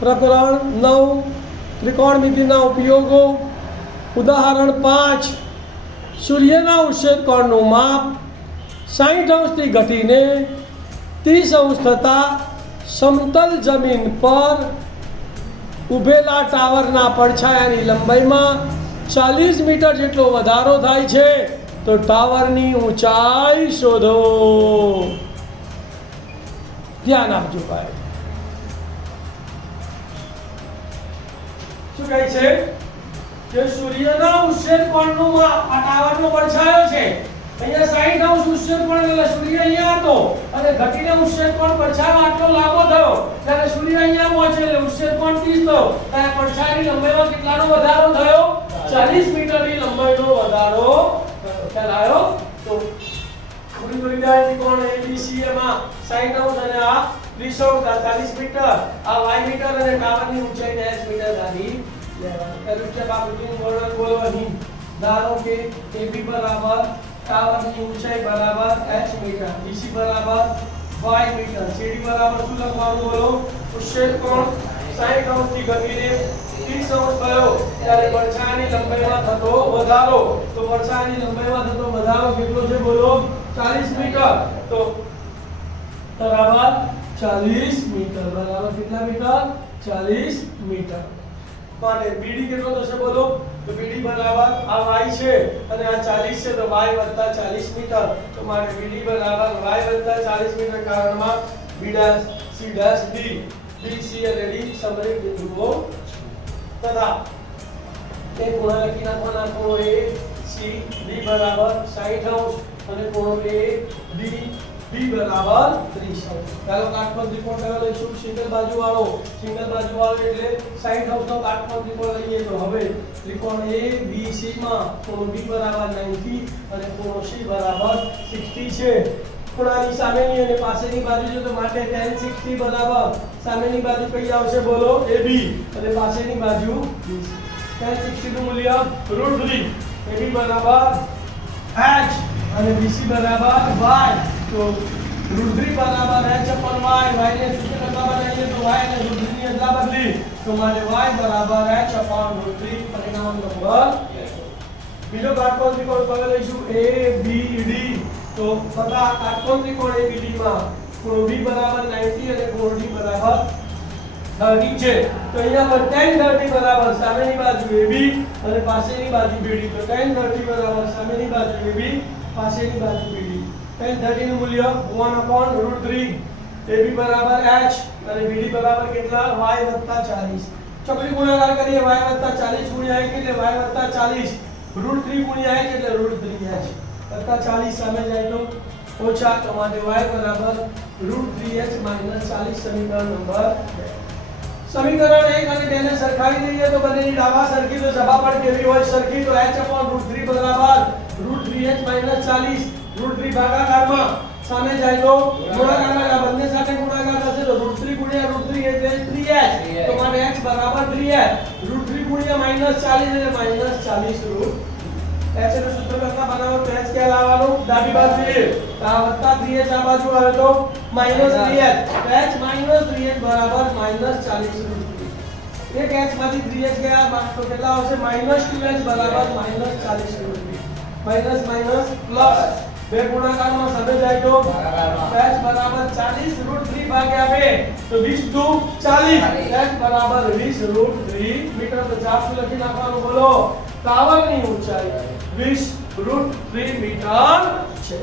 પ્રકરણ 9 ત્રિકોણમિતિના ઉપયોગો. ઉદાહરણ 5 સૂર્યના ઉચ્છેદ કોણનું માપ 60 અંશથી ઘટીને 30 અંશ થતાં સમતલ જમીન પર ઊભેલા ટાવરના પડછાયાની લંબાઈમાં 40 મીટર જેટલો વધારો થાય છે તો ટાવરની ઊંચાઈ શોધો. ધ્યાન આપજો ભાઈ. શું કહે છે કે સૂર્યના ઉચ્છેદ કોણનું માપ આ ટાવરનો પડછાયો છે. અહીંયા 60 અંશ ઉચ્છેદ કોણ એટલે સૂર્ય અહીંયા હતો અને ઘટીને ઉચ્છેદ કોણ પડછાયો આટલો લાંબો થયો ત્યારે સૂર્ય અહીંયા પહોંચે એટલે ઉચ્છેદ કોણ 30 થયો. ત્યારે પડછાયાની લંબાઈમાં કેટલાનો વધારો થયો? 40 મીટરની લંબાઈનો વધારો ખ્યાલ આવ્યો. તો પૂરી વિદ્યાર્થી કોણ ABC માં 60 અંશ અને આ 30 અંશ 40 મીટર આ y મીટર અને ટાવરની ઊંચાઈ ડેશ મીટર ધારી લેવાની. પહેલું સ્ટેપ આકૃતિનું વર્ણન બોલો. અહીં ધારો કે AB બરાબર ટાવરની ઊંચાઈ બરાબર h મીટર, BC બરાબર y મીટર, CD બરાબર શું લખવાનું બોલો? ઉચ્છેદ કોણ 60 અંશથી ઘટીને 30 અંશ થયો ત્યારે પડછાયાની લંબાઈમાં થતો વધારો. તો પડછાયાની લંબાઈમાં થતો વધારો કેટલો છે બોલો? 40 મીટર. તો બરાબર 40 મીટર બરાબર કેટલા મીટર? 40 મીટર. માટે BD કેટલો થશે બોલો? તો BD બરાબર આ y છે અને આ 40 છે તો y + 40 મીટર. તો માટે BD બરાબર y + 40 મીટર. કારણમાં B' C' D BC અને D સમરેખ બિંદુઓ તથા એ ખૂણા લખી નાખવાના. ખૂણો ACD બરાબર 60 અંશ અને ખૂણો ADB બરાબર 30 અંશ. ચાલો કાટકોણ ત્રિકોણ કયો લઈશું? સિંગલ બાજુ વાળો. સિંગલ બાજુ વાળો એટલે 60 અંશનો કાટકોણ ત્રિકોણ લઈએ તો હવે ત્રિકોણ ABC માં ખૂણો B બરાબર 90 અને ખૂણો C બરાબર 60 છે. ખૂણાની સામેની અને પાસેની બાજુ છે તો માટે tan 60 બરાબર સામેની બાજુ કઈ આવશે બોલો? AB અને પાસેની બાજુ BC. tan 60 નું મૂલ્ય √3. AB બરાબર h અને BC બરાબર y. તો √3 બરાબર h/y. y ને સૂત્ર લખવા બનાવીએ તો y અને √3 ની અદલા બદલી તો માટે y બરાબર h/√3. પરિણામ નંબર. બીજો કાટકોણ ત્રિકોણ કયો લઈશું? ABD. તો બધા કાટકોણ ત્રિકોણ ABD માં ખૂણો B બરાબર 90 અને ખૂણો D બરાબર 30 છે. તો અહીંયા પર tan 30 બરાબર સામેની બાજુ AB અને પાસેની બાજુ BD. તો tan 30 બરાબર સામેની બાજુ AB પાસેની બાજુ BD. tan 30 નું મૂલ્ય 1/√3. AB બરાબર h અને BD બરાબર કેટલા? y + 40. ચોકડી ગુણાકાર કરીએ. y + 40 ગુણ્યા 1 એટલે y + 40. √3 ગુણ્યા 1 એટલે √3h + 40 સામે જાય તો ઓછા. તો માટે y બરાબર √3h - 40. સમીકરણ નંબર 2. સમીકરણ 1 અને 2 ને સરખાવી દઈએ તો બંનેની ડાબા સરખી તો જવાબ પણ કેવી હોય? સરખી. તો h/√3 બરાબર √3h - 40. √3 ભાગાકારમાં સામે જાય તો ગુણાકારમાં આ બંને સાથે ગુણાકાર થશે તો √3 ગુણ્યા √3 એટલે 3h. તો માટે h બરાબર 3h. √3 ગુણ્યા -40 એટલે -40 h નું સૂત્ર કરતા બનાવો તો h ક્યાં લાવવાનું? ડાબી બાજુએ. તો આ વત્તા 3h આ બાજુ આવે તો -3h. તો h - 3h બરાબર -40 એક h માંથી 3h ગયા તો કેટલા આવશે? -2h બરાબર -40 માઈનસ માઈનસ પ્લસ. બે ગુણાકારમાં સામે જાય તો h બરાબર 40 √3 ભાગ્યા 2 તો 20 * 40 h બરાબર 20 √3 મીટર. તો જવાબ શું લખી નાખવાનું બોલો? ટાવરની ઊંચાઈ 20 √3 મીટર છે.